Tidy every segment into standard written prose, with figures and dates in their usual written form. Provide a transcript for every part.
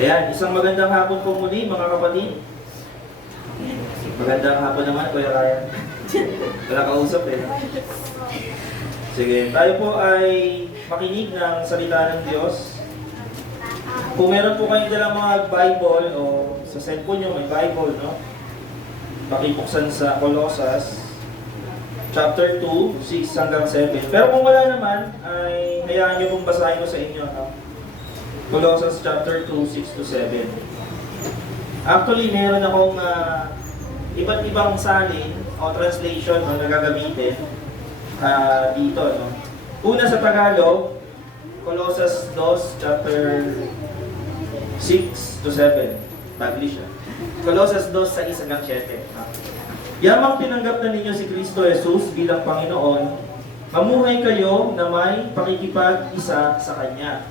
Ayan, isang magandang hapon po muli mga kapatid. Magandang hapon naman, Kuya Ryan. Wala kausap eh. Sige, tayo po ay makinig ng salita ng Diyos. Kung meron po kayong dalang mga Bible o sa cellphone nyo may Bible, no? Pakibuksan sa Colossus chapter 2, 6 hanggang 7. Pero kung wala naman, ay hayaan nyo pong basahin ko sa inyo, no? Colossus chapter 2, 6 to 7. Actually, meron akong iba't ibang salin o translation na gagamitin dito, no? Una sa Tagalog, Colossus 2, chapter 6 to 7. Taglish siya. Colossus 2, 6 hanggang 7. Yamang tinanggap na ninyo si Kristo Jesus bilang Panginoon, mamuhay kayo na may pakikipag-isa sa Kanya.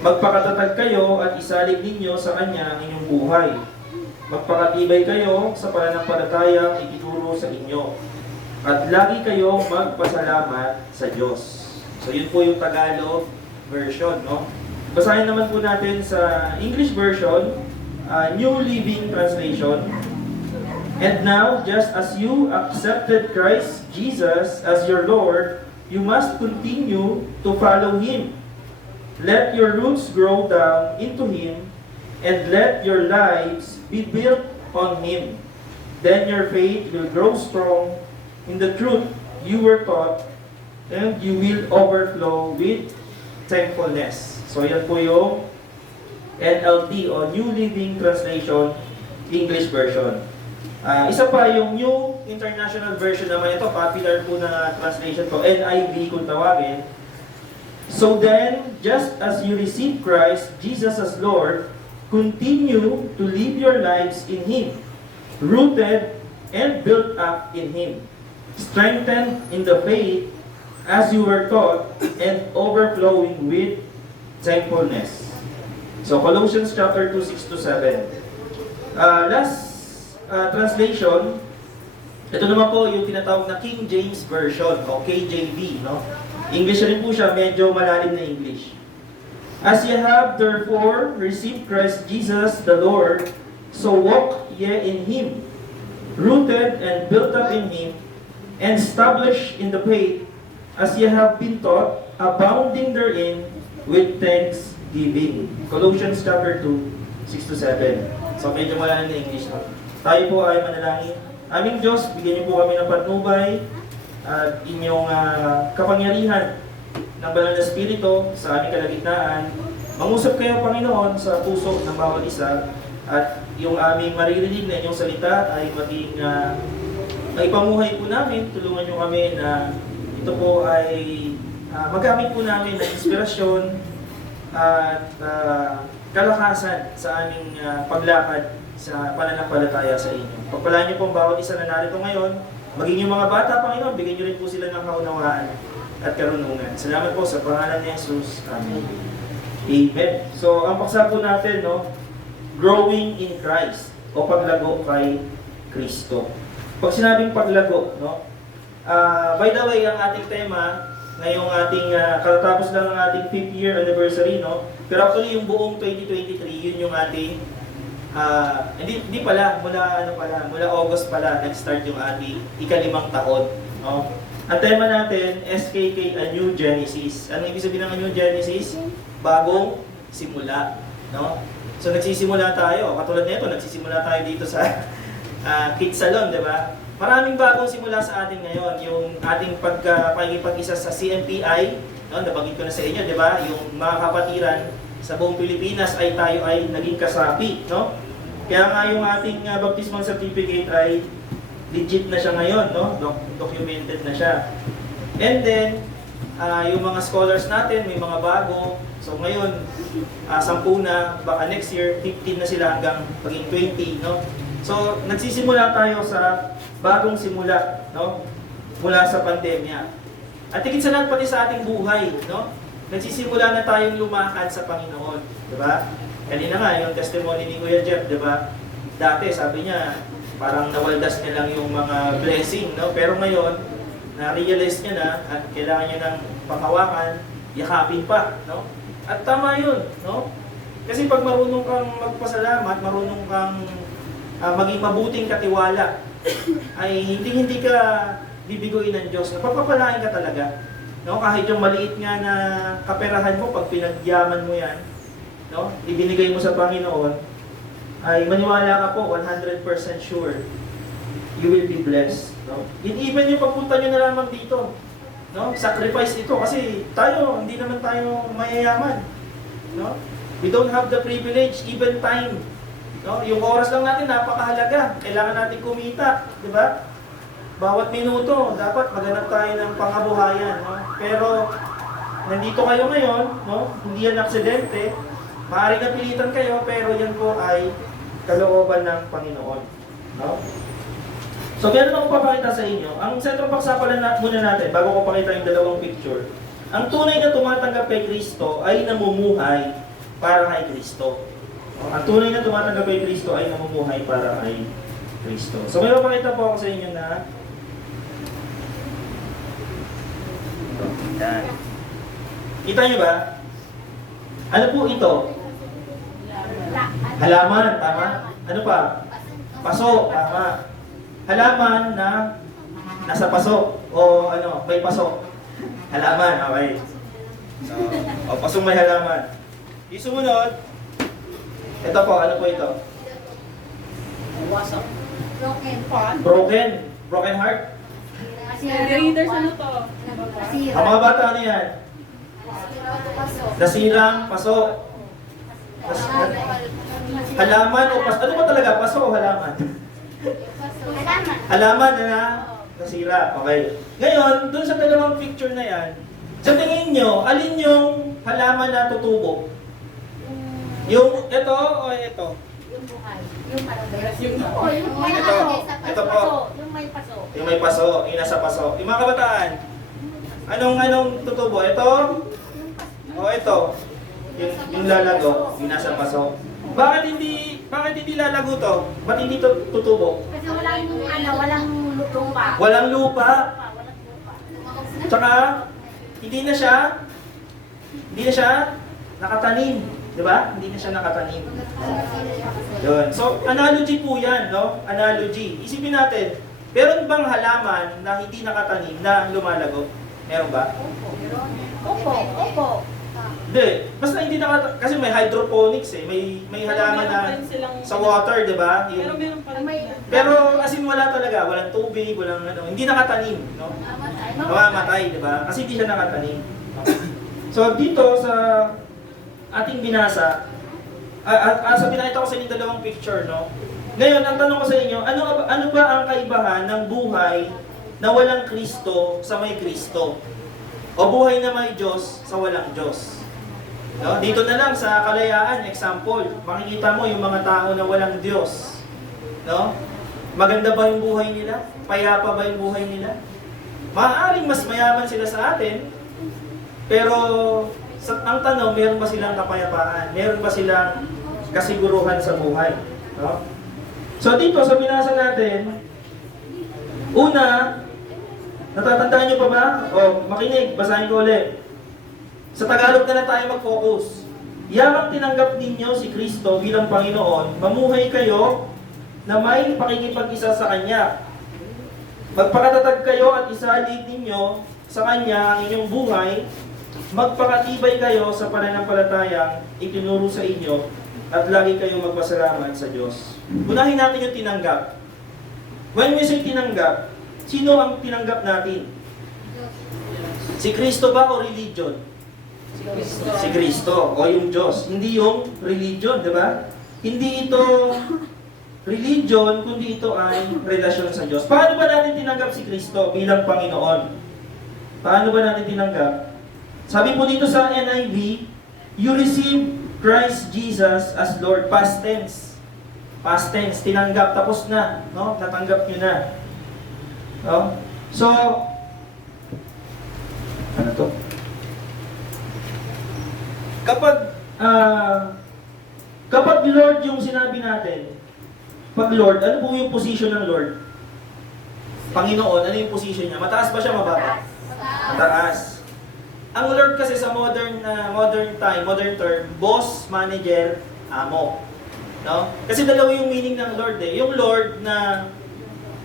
Magpakatatag kayo at isalig ninyo sa Kanya ang inyong buhay. Magpakatibay kayo sa pananampalatayang ituturo sa inyo. At lagi kayong magpasalamat sa Diyos. So yun po yung Tagalog version, no? Basahin naman po natin sa English version, New Living Translation. And now, just as you accepted Christ Jesus as your Lord, you must continue to follow Him. Let your roots grow down into Him, and let your lives be built on Him. Then your faith will grow strong in the truth you were taught, and you will overflow with thankfulness. So yan po yung NLT o New Living Translation, English version. Isa pa yung New International Version naman, ito popular po na translation ko, NIV kung tawagin. So then, just as you receive Christ Jesus as Lord, continue to live your lives in Him, rooted and built up in Him, strengthened in the faith as you were taught, and overflowing with thankfulness. So Colossians chapter 2, 6 to 7. Last translation, ito naman po yung tinatawag na King James Version o KJV, no? English rin po siya, medyo malalim na English. As ye have therefore received Christ Jesus the Lord, so walk ye in Him, rooted and built up in Him, and established in the faith, as ye have been taught, abounding therein with thanksgiving. Colossians chapter 2, 6 to 7. So medyo malalim na English, no? Tayo po ay manalangin. Aming Diyos, bigyan niyo po kami ng patnubay at inyong kapangyarihan ng banal na Espiritu sa aming kalagitnaan. Mangusap kayo, Panginoon, sa puso ng bawat isa at yung aming maririnig na inyong salita ay maging maipamuhay po namin. Tulungan niyo kami na ito po ay magamit po namin ng inspirasyon at kalakasan sa aming paglakad sa pananampalataya sa inyo. Pagpalaan niyo po ang bawat isa na narito ngayon, maging yung mga bata, Panginoon, bigyan niyo rin po sila ng kaunawaan at karunungan. Salamat po sa pangalan ni Jesus. Amen. Amen. So, ang paksa po natin, no, growing in Christ o paglago kay Kristo. Pag sinabing paglago, no, by the way, ang ating tema, ngayong ating katatapos lang ng ating 5th year anniversary, no, pero actually yung buong 2023, yun yung ating hindi pala, mula August pala nag-start yung ating ika-5 taon, no? Ang tema natin, SKK, A New Genesis. Anong ibig sabihin ng A New Genesis? Bagong simula, no? So nagsisimula tayo, katulad nito, nagsisimula tayo dito sa Kids Salon, di ba? Maraming bagong simula sa atin ngayon, yung ating pagkikipag-isa sa CMPI, no? Nabanggit ko na sa inyo, di ba? Yung mga kapatiran sa buong Pilipinas ay tayo ay naging kasapi, no? Kaya nga yung ating baptismal certificate ay legit na siya ngayon, no? Documented na siya. And then, yung mga scholars natin, may mga bago. So ngayon, 10 na, baka next year, 15 na sila hanggang maging 20, no? So, nagsisimula tayo sa bagong simula, no? Mula sa pandemya. At higit sa lahat pati sa ating buhay, no? Nagsisimula na tayong lumakad sa Panginoon, di ba? Kanina nga, yung testimony ni Kuya Jeff, di ba? Dati, sabi niya, parang nawaldas niya lang yung mga blessing, no? Pero ngayon, na-realize niya na at kailangan niya ng panghawakan, yakapin pa, no? At tama yun, no? Kasi pag marunong kang magpasalamat, marunong kang maging mabuting katiwala, ay hindi ka bibiguin ng Diyos. Napapapalain ka talaga. No? Kahit yung maliit nga na kaperahan mo, pag pinagyaman mo yan, no? Ibinigay mo sa Panginoon, ay maniwala ka po, 100% sure, you will be blessed. No? Even yung pagpunta nyo na lamang dito, no? Sacrifice ito kasi tayo, hindi naman tayo mayayaman. No? We don't have the privilege, even time. No? Yung oras lang natin napakahalaga. Kailangan natin kumita, di ba? Bawat minuto, dapat maghanap tayo ng pangabuhayan. No? Pero, nandito kayo ngayon, no? Hindi yan aksidente. Maaaring napilitan kayo, pero yan po ay kalooban ng Panginoon. No? So, meron akong papakita sa inyo. Ang sentrong pagsapalan muna natin, bago ko pakita yung dalawang picture. Ang tunay na tumatanggap kay Kristo ay namumuhay para kay Kristo. Ang tunay na tumatanggap kay Kristo ay namumuhay para kay Kristo. So, may papakita po ako sa inyo na yan. Kita nyo ba? Ano po ito? Halaman, tama? Ano pa? Paso, tama. Halaman na nasa paso o ano, may paso. Halaman, okay. So, o pasong may halaman. Yung sumunod, ito po, ano po ito? Broken heart. Readers, ano to? Ang mga bata, ano yan? Nasirang paso. Halaman o paso. Ano ba talaga? Paso o halaman? Halaman na nasira. Okay. Ngayon, dun sa dalawang picture na yan, sa tingin nyo, alin yung halaman na tutubo? Yung ito o ito? Yung buhay. Ito po. Yung may paso. Yung may paso, yung nasa paso. Yung mga kabataan, anong tutubo? Ito? O ito? Yung lalago, yung nasa paso. Bakit hindi lalago to? Ba't hindi to tutubo? Kasi walang lupa. Walang lupa. Walang lupa. Tsaka, hindi na siya nakatanim. Di ba? Hindi na siya nakatanim. Yun. So, analogy po yan, no? Analogy. Isipin natin, meron bang halaman na hindi nakatanim na lumalago? Meron ba? Opo. Hindi. Basta hindi nakatanim. Kasi may hydroponics eh. May halaman na sa water, di ba? Pero meron pa rin. Pero as in wala talaga. Walang tubig, walang ano. Hindi nakatanim, no? Mamamatay, di ba? Kasi hindi siya nakatanim. So, dito sa ating binasa, sa pinakita ko sa inyo dalawang picture, no? Ngayon, ang tanong ko sa inyo, ano ba ang kaibahan ng buhay na walang Kristo sa may Kristo? O buhay na may Diyos sa walang Diyos? No? Dito na lang sa Kalayaan, example, makikita mo yung mga tao na walang Diyos. No? Maganda ba yung buhay nila? Payapa ba yung buhay nila? Maaaring mas mayaman sila sa atin, pero ang tanong, meron ba silang kapayapaan? Meron ba silang kasiguruhan sa buhay? No? So dito, sa binasa natin, una, natatandaan nyo pa ba? O, makinig, basahin ko ulit. Sa Tagalog na lang tayo mag-focus. Yamang tinanggap ninyo si Kristo bilang Panginoon, mamuhay kayo na may pakikipag-isa sa Kanya. Magpakatatag kayo at isalig ninyo sa Kanya ang inyong buhay. Magpakatibay kayo sa pananampalatayang itinuro sa inyo at lagi kayong magpasalamat sa Diyos. Unahin natin yung tinanggap. When we say tinanggap, sino ang tinanggap natin? Si Kristo ba o religion? Si Kristo o yung Diyos. Hindi yung religion, di ba? Hindi ito religion, kundi ito ay relasyon sa Diyos. Paano ba natin tinanggap si Kristo bilang Panginoon? Paano ba natin tinanggap? Sabi po dito sa NIV, you receive Christ Jesus as Lord. Past tense. Past tense. Tinanggap. Tapos na. No? Natanggap nyo na. No? So, ano to? Kapag Lord yung sinabi natin, pag Lord, ano po yung position ng Lord? Panginoon, ano yung position niya? Mataas ba siya, mababa? Mataas. Ang Lord kasi sa modern term, boss, manager, amo. No? Kasi dalawa yung meaning ng Lord eh. Yung Lord na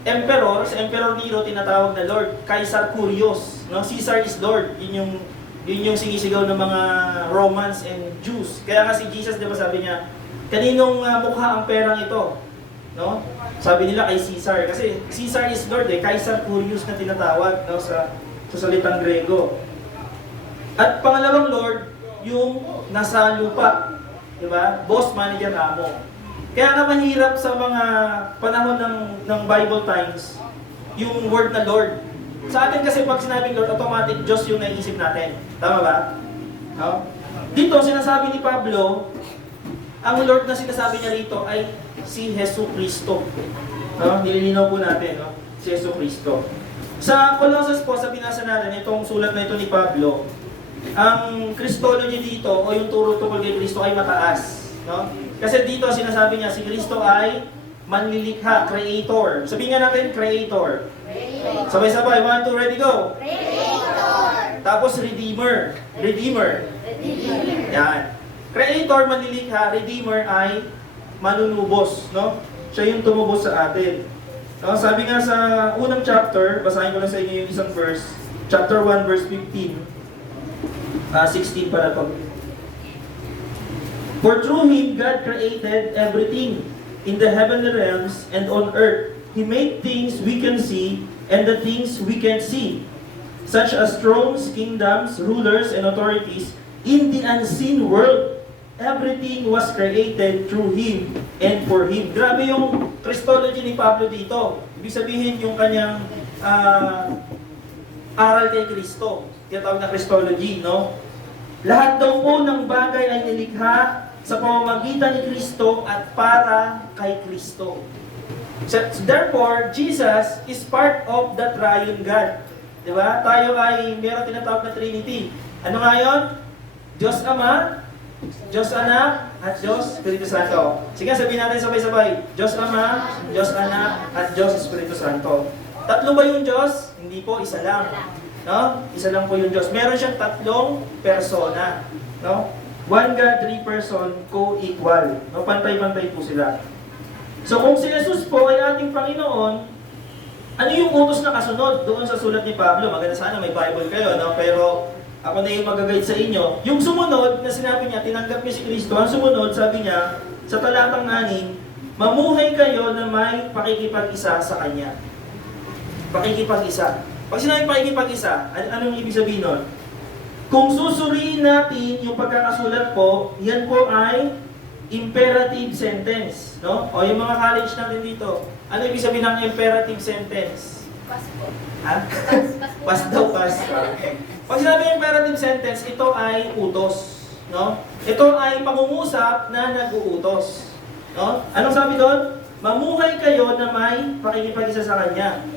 Emperor, sa Emperor Nero tinatawag na Lord, Caesar Curios, no? Caesar is Lord. Yun yung sinisigaw ng mga Romans and Jews. Kaya nga si Jesus, 'di ba, sabi niya, kaninong mukha ang perang ito? No? Sabi nila kay Caesar kasi Caesar is Lord eh, Caesar Curios na tinatawag, no, sa salitang Grego. At pangalawang Lord, yung nasa lupa, 'di ba? Boss, manager, amo. Kaya nga mahirap sa mga panahon ng Bible times, yung word na Lord. Sa atin kasi pag sinabing Lord, automatic Diyos yung naiisip natin. Tama ba? No? Dito, sinasabi ni Pablo, ang Lord na sinasabi niya rito ay si Jesu Cristo. No? Nililinaw po natin, no? Si Jesu Cristo. Sa Colossus po, sa binasa natin, itong sulat na ito ni Pablo, ang Christology dito, o yung turo tungkol kay Kristo ay mataas. No? Kasi dito sinasabi niya, si Kristo ay manlilikha, creator. Sabihin nga natin, creator. Sabay-sabay, 1, 2, ready, go! Creator! Tapos redeemer. Redeemer. Yan. Creator, manlilikha, redeemer ay manunubos. No? Siya yung tumubos sa atin. No? Sabi nga sa unang chapter, basahin ko lang sa inyo yung isang verse. Chapter 1, verse 15. 16 pala to. For through Him, God created everything in the heavenly realms and on earth. He made things we can see and the things we can't see, such as thrones, kingdoms, rulers, and authorities in the unseen world. Everything was created through Him and for Him. Grabe yung Christology ni Pablo dito. Ibig sabihin yung kanyang aral kay Kristo. Tinatawag na Christology, no? Lahat daw po ng bagay ay nilikha sa pamamagitan ni Kristo at para kay Kristo. So, therefore, Jesus is part of the triune God. Diba? Tayo ay meron tinatawag na Trinity. Ano nga yun? Diyos Ama, Diyos Anak, at Diyos Espiritu Santo. Sige, sabihin natin sabay-sabay. Diyos Ama, Diyos Anak, at Diyos Espiritu Santo. Tatlo ba yung Diyos? Hindi po, isa lang. No? Isa lang po yung Diyos. Meron siyang tatlong persona. No? One God, three person, co-equal. No? Pantay-pantay po sila. So kung si Jesus po ay ating Panginoon, ano yung utos na kasunod doon sa sulat ni Pablo? Maganda sana may Bible kayo, no? Pero ako na yung mag-guide sa inyo. Yung sumunod na sinabi niya, tinanggap niyo si Kristo. Ang sumunod, sabi niya, sa talatang 6, mamuhay kayo na may pakikipag-isa sa Kanya. Pakikipag-isa. Pag sinabi pakikipag-isa, anong ibig sabihin nun? Kung susuriin natin yung pagkakasulat po, yan po ay imperative sentence. No? O yung mga college natin dito, ano ibig sabihin ng imperative sentence? Pas po. Ha? Pas Daw, pas. Pag sinabi imperative sentence, ito ay utos. No? Ito ay pangungusap na nag-uutos. No? Anong sabi doon? Mamuhay kayo na may pakikipag-isa sa Kanya.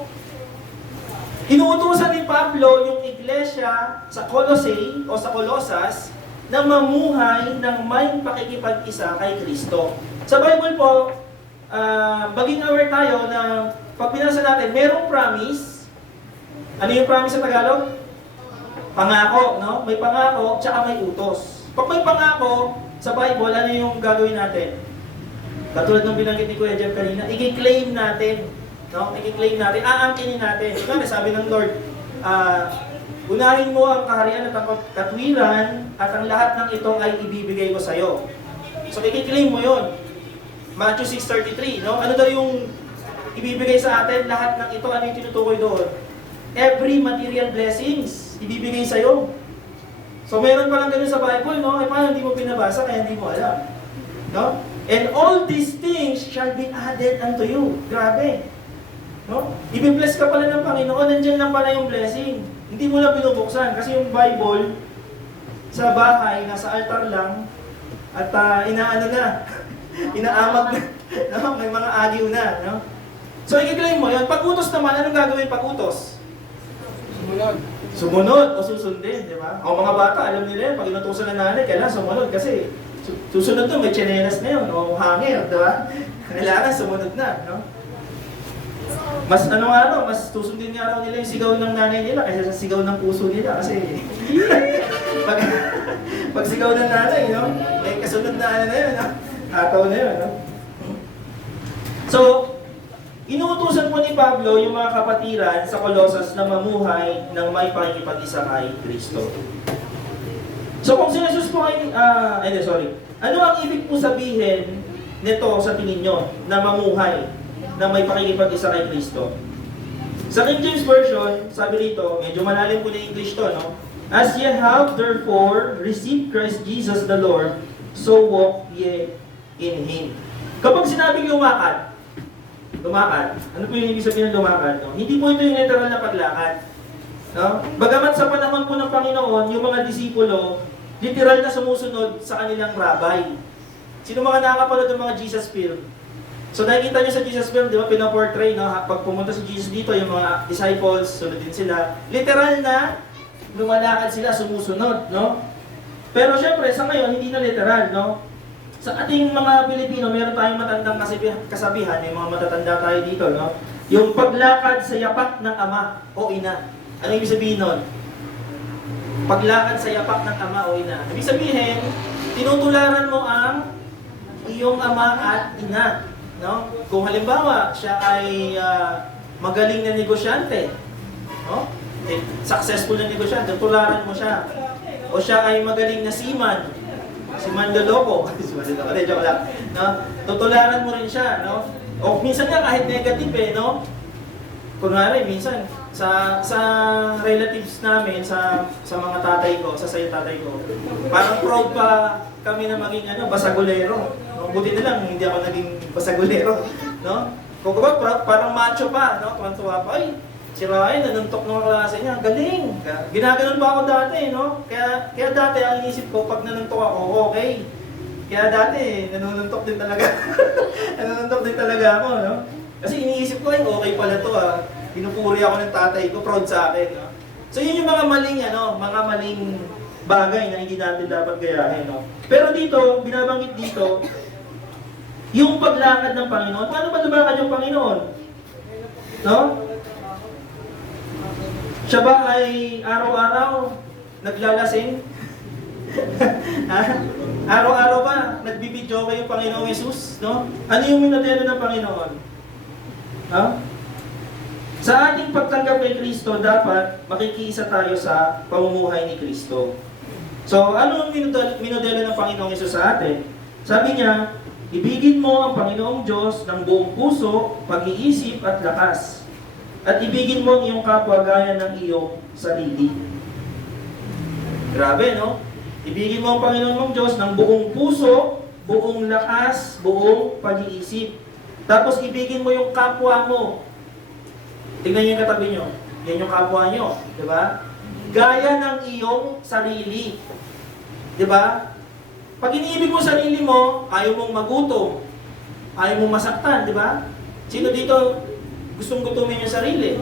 Inuutusan ni Pablo yung iglesia sa Colossae o sa Colosas na mamuhay ng may pakikipag-isa kay Kristo. Sa Bible po, maging aware tayo na pag binasa natin, merong promise. Ano yung promise sa Tagalog? Pangako, no? May pangako, tsaka may utos. Pag may pangako sa Bible, ano yung gagawin natin? Katulad ng binanggit ni Kuya Jeff kanina, i-claim natin. No? I-claim natin, aangkinin natin. Kasi sabi ng Lord, unahin mo ang kaharian at ang katwiran at ang lahat ng ito ay ibibigay ko sa iyo. So i-claim mo 'yon. Matthew 6:33, no? Ano daw yung ibibigay sa atin? Lahat ng ito, ano yung tinutukoy doon? Every material blessings ibibigay sa iyo. So meron pa lang ganun sa Bible, no? Eh paano hindi mo binabasa kaya hindi mo alam? No? And all these things shall be added unto you. Grabe. No? Ibibless ka pala ng Panginoon, nandiyan lang pala yung blessing. Hindi mo lang binubuksan kasi yung Bible sa bahay, nasa altar lang at inaano na, inaamag na, no? May mga agiw na. No? So i-claim mo yun. Pag-utos naman, anong gagawin pag-utos? Sumunod. Sumunod o susundin, di ba? O mga bata, alam nila yun, pag inutusan ng nanay, kailangan sumunod kasi susunod to, may tsinelas na yun, o hangir, di ba? Kailangan sumunod na, no? Mas mas susundin nga raw nila yung sigaw ng nanay nila kaysa sa sigaw ng puso nila kasi pag, pag sigaw ng nanay, no? May kasunod na ano na yun, no? Hataw na yun, no? So, inuutusan po ni Pablo yung mga kapatiran sa Colosas na mamuhay ng may pakikipag-isa kay Kristo. So kung si Jesus po ay, ano ang ibig po sabihin nito sa tingin nyo na mamuhay na may pakikipag-isa kay Kristo? Sa King James Version, sabi dito, medyo malalim po na English to, no? As ye have therefore received Christ Jesus the Lord, so walk ye in Him. Kapag sinabing lumakad, ano po yung ibig sabihin ng lumakad? No? Hindi po ito yung literal na paglakad. No? Bagamat sa panahon po ng Panginoon, yung mga disipulo, literal na sumusunod sa kanilang rabbi. Sino mga nakakapanood ng mga Jesus film? So nakikita nyo sa Jesus film, di ba, pinaportray, no? Pag pumunta si Jesus dito, yung mga disciples, sunod din sila. Literal na lumalakad sila, sumusunod, no? Pero syempre, sa ngayon, hindi na literal, no? Sa ating mga Pilipino, meron tayong matandang kasabihan, may mga matatanda tayo dito, no? Yung paglakad sa yapak ng ama o ina. Ano ibig sabihin nun? Paglakad sa yapak ng ama o ina. Ibig sabihin, tinutularan mo ang iyong ama at ina, no? Kung halimbawa, siya ay magaling na negosyante, no? Successful na negosyante, tularan mo siya. O siya ay magaling na seaman, si Mandaloko, joke lang, no? Tutularan mo rin siya, no? O minsan nga kahit negative no? Kunwari, minsan sa relatives namin, sa mga tatay ko, sa sayo tatay ko, parang proud pa kami na maging basagulero. No? Buti na lang hindi ako naging basagulero, no? Kung ba parang macho pa, no? Tuwan-tuwa pa, ay, si Ryan, nanuntok ng klase niya, galing! Ginaganon pa ako dati, no? Kaya dati ang inisip ko, pag nanuntok ako, okay. Kaya dati, nanununtok din talaga. Nanununtok din talaga ako, no? Kasi iniisip ko, ay, okay pala to, Pinupuri ako ng tatay ko, proud sa akin, no? So yun yung mga maling bagay na hindi natin dapat gayahin, no? Pero dito, binabanggit dito, yung paglakad ng Panginoon. Paano ba lumakad yung Panginoon? No? Siya ba ay araw-araw naglalasing? Araw-araw ba nagbibidyo kayo yung Panginoong Yesus? No? Ano yung minodelo ng Panginoon? No? Sa ating pagtanggap kay Kristo, dapat makikiisa tayo sa pamumuhay ni Kristo. So, ano ang minodelo ng Panginoong Yesus sa atin? Sabi niya, ibigin mo ang Panginoong Diyos ng buong puso, pag-iisip at lakas. At ibigin mo ang iyong kapwa gaya ng iyong sarili. Grabe, no? Ibigin mo ang Panginoon mong Diyos ng buong puso, buong lakas, buong pag-iisip. Tapos ibigin mo yung kapwa mo. Tingnan niyo yung katabi nyo. Yan yung kapwa nyo. Diba? Gaya ng iyong sarili. Diba? Pag iniibig mo sarili mo, ayaw mong magutom. Ayaw mong masaktan. Diba? Sino dito gustong gutumin yung sarili?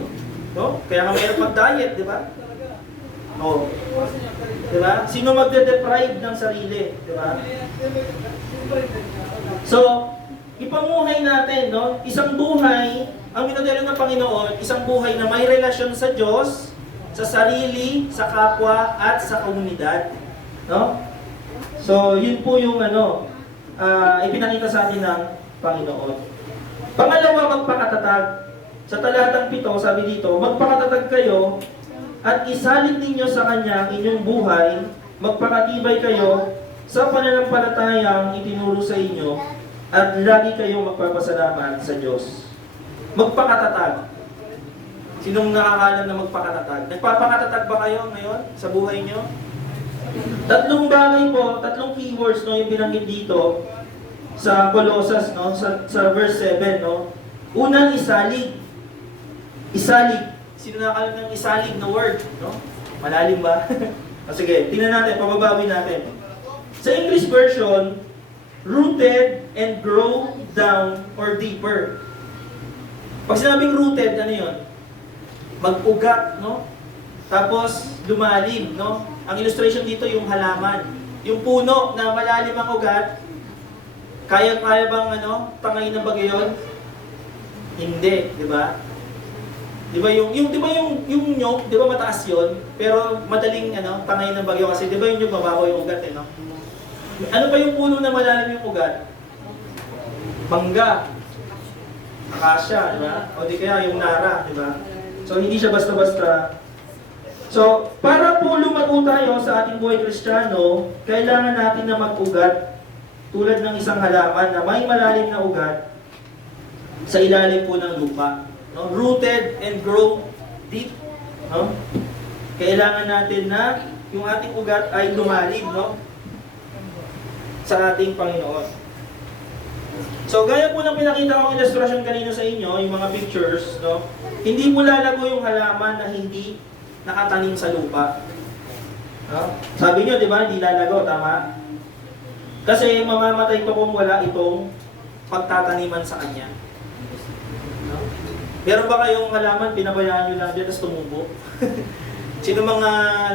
No? Kaya nga mayroon mag-diet. Diba? Oo. Diba? Sino magde-deprive ng sarili? Diba? So, ipamuhay natin, no? Isang buhay, ang minodelo ng Panginoon, isang buhay na may relasyon sa Diyos, sa sarili, sa kapwa, at sa komunidad. No? So, yun po yung ipinakita sa atin ng Panginoon. Pangalawa, magpakatatag. Sa talatang 7, sabi dito, magpakatatag kayo at isalin ninyo sa Kanya ang inyong buhay, magpakatibay kayo sa pananampalatayang itinuro sa inyo, at lagi kayong magpapasalamat sa Diyos. Magpakatatag. Sinong nakakalam na magpakatatag? Nagpapakatatag ba kayo ngayon sa buhay nyo? Tatlong bagay po, tatlong keywords no, yung binanggit dito sa Colosas, no, sa verse 7. No? Unang, isalig. Isalig. Sino nakakalam ng isalig na word? No? Malalim ba? Sige, tingnan natin, pababawin natin. Sa English version, rooted and grow down or deeper. Pag sinabing rooted, ano yun? Mag-ugat, no? Tapos, lumalim, no? Ang illustration dito, yung halaman. Yung puno na malalim ang ugat, kaya bang, tangayin ng bagyo yun? Hindi, di ba? Di ba di ba yung nyog, di ba mataas yun? Pero madaling tangay ng bagyo kasi di ba yung nyog mababaw yung ugat no? Ano pa yung puno na malalim yung ugat? Mangga. Akasya, di ba? O di kaya yung nara, di ba? So hindi siya basta-basta. So, para po lumago tayo sa ating buhay Kristiyano, kailangan natin na mag-ugat tulad ng isang halaman na may malalim na ugat sa ilalim po ng lupa. No? Rooted and grow deep. No? Kailangan natin na yung ating ugat ay lumalim, no? Sa ating Panginoon. So, gaya po ng pinakita kong ilustrasyon kanina sa inyo, yung mga pictures, no? Hindi mo lalago yung halaman na hindi nakatanim sa lupa. No? Sabi nyo, di ba, hindi lalago, tama? Kasi mamamatay ito kung wala itong pagtataniman sa kanya. No? Meron ba kayong halaman, pinabayaan nyo lang dyan, tapos tumubo? Sino mga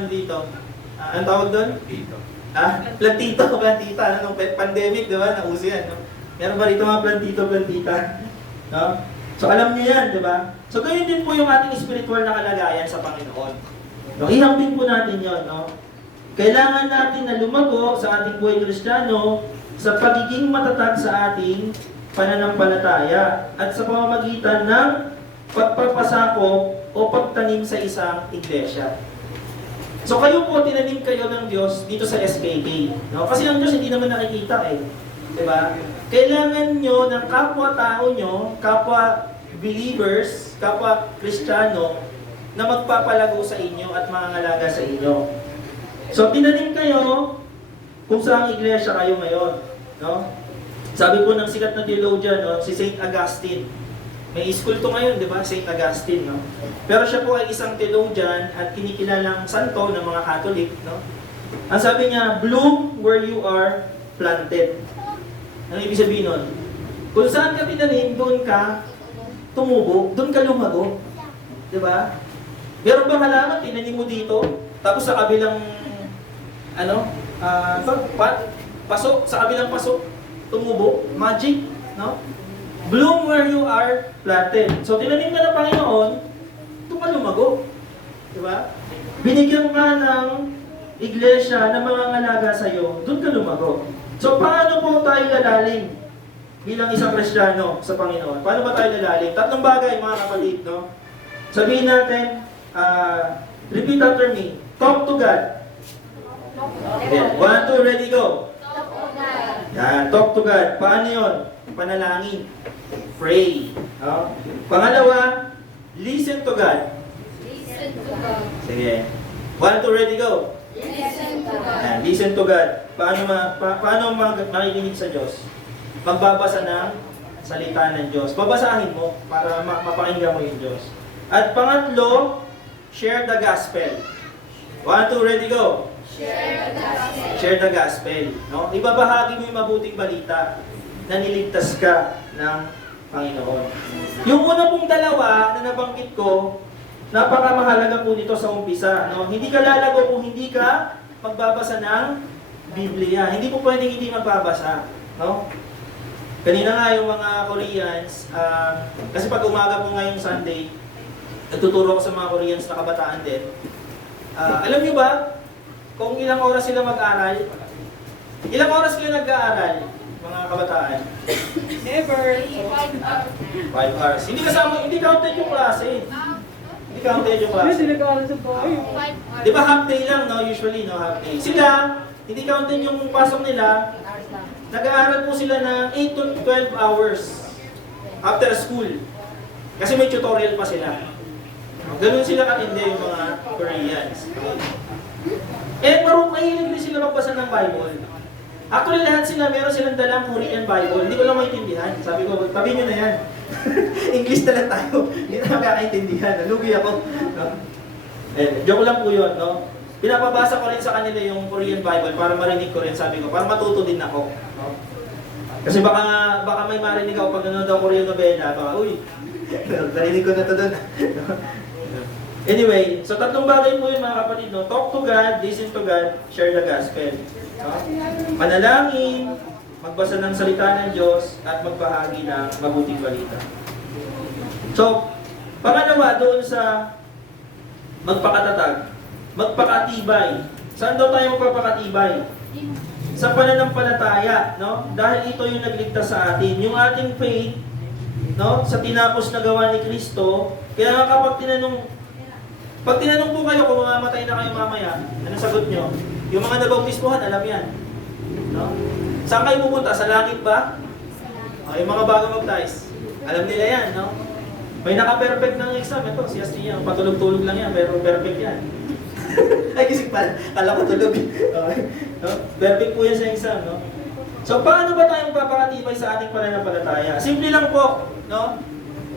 dito? Anong tawag doon? Plantito, plantita. Nung pandemic, di ba, nauso yan. No? Meron ba rito mga plantito, plantita? No? So alam niyo yan, di ba? So ganyan din po yung ating spiritual na kalagayan sa Panginoon. No, ihambing po natin yon, no? Kailangan natin na lumago sa ating buhay Kristiyano sa pagiging matatag sa ating pananampalataya at sa pamamagitan ng pagpapasakop o pagtanim sa isang iglesia. So kayo po, tinanim kayo ng Diyos dito sa SKK. No? Kasi ang Diyos hindi naman nakikita eh. Di ba? Kailangan nyo ng kapwa-tao nyo, kapwa-believers, kapwa-Kristiyano, na magpapalago sa inyo at mangangalaga sa inyo. So, tinanim kayo kung saan iglesia kayo ngayon. No? Sabi po ng sikat na theologian, no? Si St. Augustine. May school to ngayon, di ba? St. Augustine. No? Pero siya po ay isang theologian at kinikilalang santo ng mga Catholic. No? Ang sabi niya, bloom where you are planted. Ano ibig sabihin nun? Kung saan ka tinanim, doon ka tumubo, doon ka lumago. Di ba? Meron bang halaman, tinanim mo dito, tapos sa kabilang, pasok, sa kabilang pasok, tumubo, magic, no? Bloom where you are planted. So, tinanim ka ng Panginoon, doon ka lumago. Di ba? Binigyan ka ng iglesia na mga ngalaga sa'yo, doon ka lumago. So, paano po tayo lalalim bilang isang Kristiyano sa Panginoon? Paano ba tayo lalalim? Tatlong bagay, mga kapatid, no? Sabihin natin, repeat after me. Talk to God. Okay. 1, 2, ready, go. Yan, talk to God. Paano yun? Panalangin. Pray. No? Pangalawa, listen to God. Listen to God. Sige. 1, 2, ready, go. Listen to God. Yan, listen to God. Paano makikinig sa Diyos? Magbabasa ng salita ng Diyos. Babasahin mo para mapakinggan mo yung Diyos. At pangatlo, share the gospel. 1, 2, ready, go. Share the gospel. Share the gospel. No? Ibabahagi mo yung mabuting balita na niligtas ka ng Panginoon. Yung una pong dalawa na nabanggit ko, napakamahalaga po nito sa umpisa. No? Hindi ka lalago kung hindi ka magbabasa ng Biblia. Hindi po pwedeng hindi magbabasa. No? Kanina nga yung mga Koreans, kasi pag umaga po ngayong Sunday, nagtuturo ko sa mga Koreans na kabataan din. Alam niyo ba, kung ilang oras sila mag-aral? Ilang oras sila nag-aaral, mga kabataan? Never. 5 hours. Hindi counted yung klase. Hindi counted yung klase. Hindi nag-aaral sa bahay. Di ba half day lang, no? Usually, no? Half day. Sila, hindi counted yung pasok nila. Nag-aaral po sila ng 8 to 12 hours after school. Kasi may tutorial pa sila. Ganun sila katindi yung mga Koreans. Eh, mahilig din sila magbasa ng Bible. Actually, lahat sila, meron silang dalang Korean Bible. Hindi ko lang maintindihan. Sabi ko, tabi nyo na yan. English na lang tayo. Hindi na makakaintindihan. Nalugi ako. No? Joke lang po yun, no? Pinapabasa ko rin sa kanila yung Korean Bible para marinig ko rin, sabi ko, para matuto din ako. No? Kasi baka may marinig ako pag nanonood ako Korean novela, baka, uy, narinig ko na ito doon. Anyway, so tatlong bagay po yun mga kapatid, no? Talk to God, listen to God, share the gospel. No? Manalangin, magbasa ng salita ng Diyos, at magbahagi ng mabuting balita. So, Pangalawa, doon sa magpakatatag, magpakatibay. Saan daw tayo magpapakatibay? Sa pananampalataya, no? Dahil ito yung nagligtas sa atin. Yung ating faith, no? Sa tinapos na gawa ni Kristo. Kaya nga kapag pag tinanong po kayo kung mamamatay na kayo mamaya, ano sagot nyo? Yung mga nabautismuhan, alam yan. No? Saan kayo pupunta? Sa langit ba? Yung mga bago mag-tais, alam nila yan, no? May naka-perfect ng exam. Ito, si Astia, patulog-tulog lang yan, pero perfect yan. Ay, kisig pa. Kala ko tulog. Okay. No? Perfect po yan sa exam, no? So, paano ba tayong papakatibay sa ating pananampalataya? Simple lang po, no?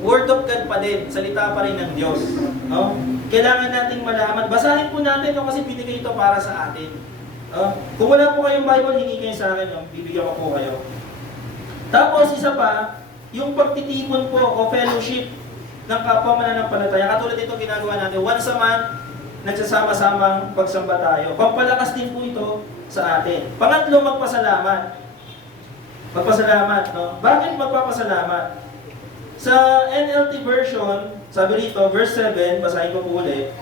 Word of God pa din, salita pa rin ng Diyos, no? Kailangan nating malaman. Basahin po natin, no? Kasi binigay ito para sa atin. No? Kung wala po kayong Bible, hingi kayo sa akin, no? Bibigyan ko po kayo. Tapos, isa pa, yung pagtitipon po o fellowship ng kapwa mananampalataya. Katulad ito ginagawa natin, once a month, nagsasama-samang pagsamba tayo. Pampalakas din po ito sa atin. Pangatlo, magpasalamat. Magpasalamat, no? Bakit magpapasalamat? Sa NLT version, sabi rito, verse 7, basahin ko po ulit,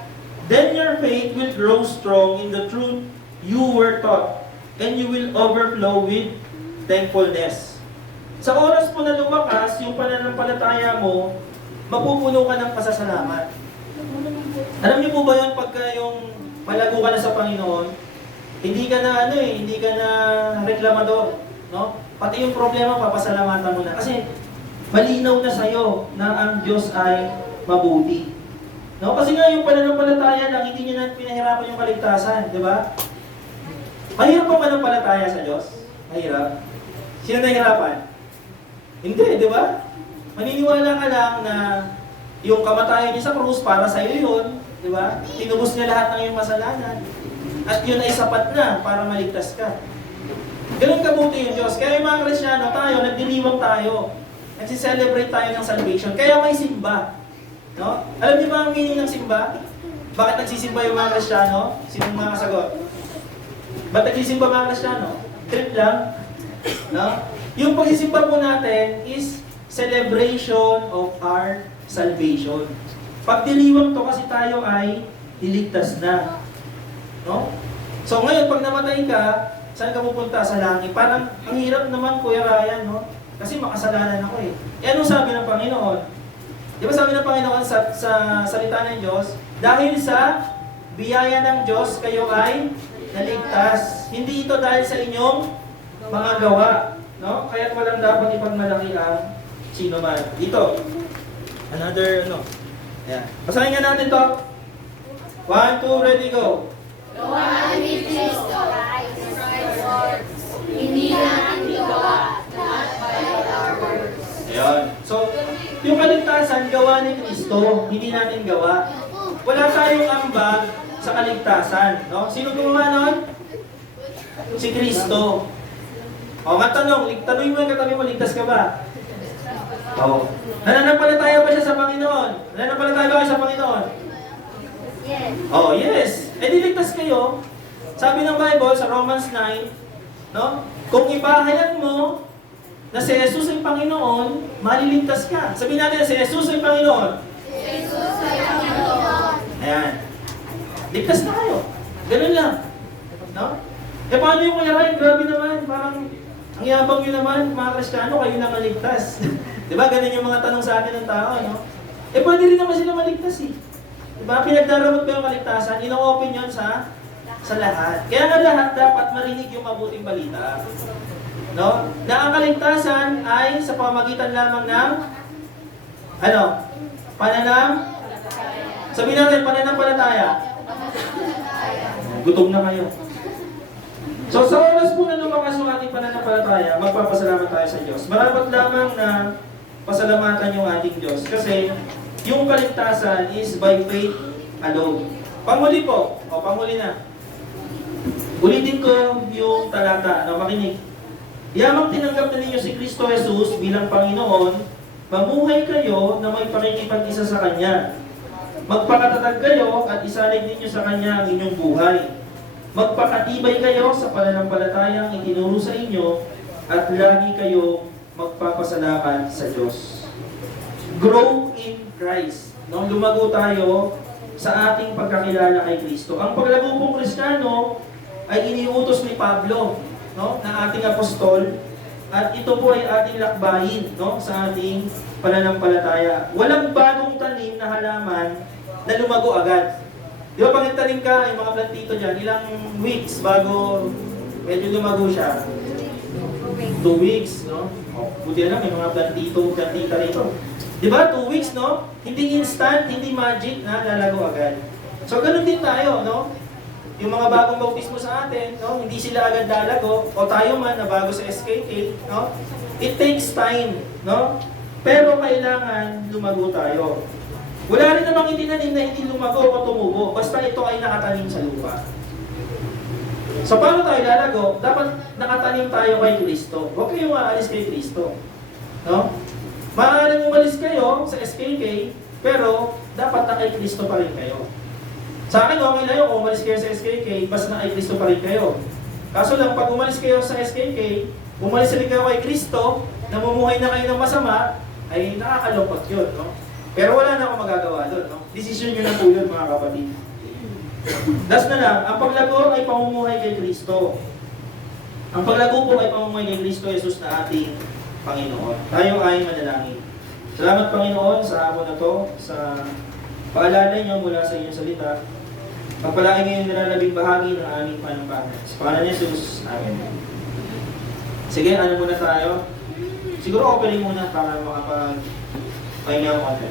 "Then your faith will grow strong in the truth you were taught, and you will overflow with thankfulness." Sa oras po na lumakas, yung pananampalataya mo, mapupuno ka ng pasasalamat. Alam niyo po ba yun, pagka yung malago ka na sa Panginoon, hindi ka na hindi ka na reklamador, no? Pati yung problema, papasalamatan mo na. Kasi malinaw na sa'yo na ang Diyos ay mabuti. No? Kasi nga yung pananampalataya lang, hindi niya na pinahirapan yung kaligtasan, di ba? Mahirap pa mananampalataya sa Diyos? Mahirap. Sino nahihirapan? Hindi, di ba? Maniniwala ka lang na yung kamatayan niya sa krus para sa iyo yun, di ba? Tinubos niya lahat ng iyong masalanan. At yun ay sapat na para maligtas ka. Ganun kabuti yung Diyos. Kaya yung mga Kristyano, tayo, nagdiriwang tayo. Nagsi-celebrate tayo ng salvation. Kaya may simba. No? Alam niyo ba ang meaning ng simba? Bakit nagsisimba yung mga Kristyano? Sinong mga kasagot? Ba't nagsisimba mga Kristyano? Trip lang. No? Yung pagsisimba po natin is celebration of our salvation. Pagdiriwang to kasi tayo ay niligtas na. No? So ngayon, pag namatay ka, saan ka pupunta? Sa langit. Parang ang hirap naman, Kuya Ryan, no? Kasi makasalanan ako eh. Eh anong sabi ng Panginoon? Di ba sabi ng Panginoon sa salita ng Diyos, dahil sa biyaya ng Diyos, kayo ay naligtas. Hindi ito dahil sa inyong mga gawa. No? Kaya't walang dapat ipagmalaki ang sino man. Ito. Another, Ayan. Basahin nga natin to. 1, 2, ready, go. Gawa ni Kristo, hindi natin gawa, not by our works. Ayan. So, yung kaligtasan, gawa ni Kristo, hindi natin gawa. Wala tayong ambag sa kaligtasan. No? Sino gumawa nun? Si Kristo. O nga tanong mo yung katabi mo, ligtas ka ba? Oo. Nananampalataya ba siya sa Panginoon? Nananampalataya ba kayo sa Panginoon? Yes. Oh, yes. Eh, diligtas kayo. Sabi ng Bible sa Romans 9, no? Kung ipahayag mo na si Jesus ay Panginoon, maliligtas ka. Sabihin natin na si Jesus ay Panginoon. Jesus ay Panginoon. Ayan. Ligtas na kayo. Ganun lang. No? Eh, paano yung Kuya Ryan? Grabe naman. Parang, ang yabang nyo naman, mga Kristiyano, kayo na maligtas. Di ba? Ganun yung mga tanong sa atin ng tao, no? Eh, pwede rin naman sila maligtas, eh. Diba? Pinagdaramot ko yung kaligtasan, ino-open yun sa lahat. Kaya nga lahat dapat marinig yung mabuting balita. No? Na ang kaligtasan ay sa pamamagitan lamang ng sabihin natin, pananampalataya. Gutom na kayo. So sa oras po na lumakas yung ating pananampalataya, magpapasalamat tayo sa Diyos. Marapat lamang na pasalamatan yung ating Diyos. Kasi yung kaligtasan is by faith alone. Panghuli po. Panghuli na. Ulitin ko yung talata. Makinig. Yamang tinanggap na ninyo si Kristo Jesus bilang Panginoon, mamuhay kayo na may pakikipag-isa sa Kanya. Magpakatatag kayo at isalig ninyo sa Kanya ang inyong buhay. Magpakatibay kayo sa pananampalatayang itinuro sa inyo at lagi kayo magpapasalamat sa Diyos. Grow in Christ. no? Lumago tayo sa ating pagkakilala kay Kristo. Ang paglago pong Kristiyano ay iniutos ni Pablo, no? Na ating apostol, at ito po ay ating lakbayin, no? Sa ating pananampalataya. Walang bagong tanim na halaman na lumago agad. Di ba pag nagtanim ka, yung mga plantito dyan, ilang weeks bago medyo lumago siya? 2 weeks, no? Buti na lang, may mga plantita rito. Di ba? 2 weeks, no? Hindi instant, hindi magic na lalago agad. So, ganun din tayo, no? Yung mga bagong bautismo sa atin, no? Hindi sila agad lalago, o tayo man na bago sa SKK, no? It takes time, no? Pero kailangan lumago tayo. Wala rin namang itinanim na hindi lumago o tumubo, basta ito ay nakatanim sa lupa. So paano tayo lalago? Dapat nakatanim tayo kay Kristo. Huwag kayong aalis kay Kristo. No? Maaaring umalis kayo sa SKK, pero dapat na kay Kristo pa rin kayo. Sa akin, okay na yun kung umalis kayo sa SKK, basta na kay Kristo pa rin kayo. Kaso lang, pag umalis kayo sa SKK, umalis rin kayo kay Kristo, namumuhay na kayo ng masama, ay nakakalungkot yun, no? Pero wala na akong magagawa doon, no? Decision nyo na po yun, mga kapatid. Last na lang, ang paglago ay pamumuhay kay Kristo. Ang paglago po ay pamumuhay kay Kristo Jesus na ating Panginoon. Tayo ay manalangin. Salamat Panginoon sa araw na to, sa paalala niyo mula sa inyong salita. Pagpalain ngayon nilalabing bahagi ng aming panambahan. Sa pangalan ni Jesus, Amen. Sige, ano muna tayo? Siguro opening muna para makapag-pahinga ko konti.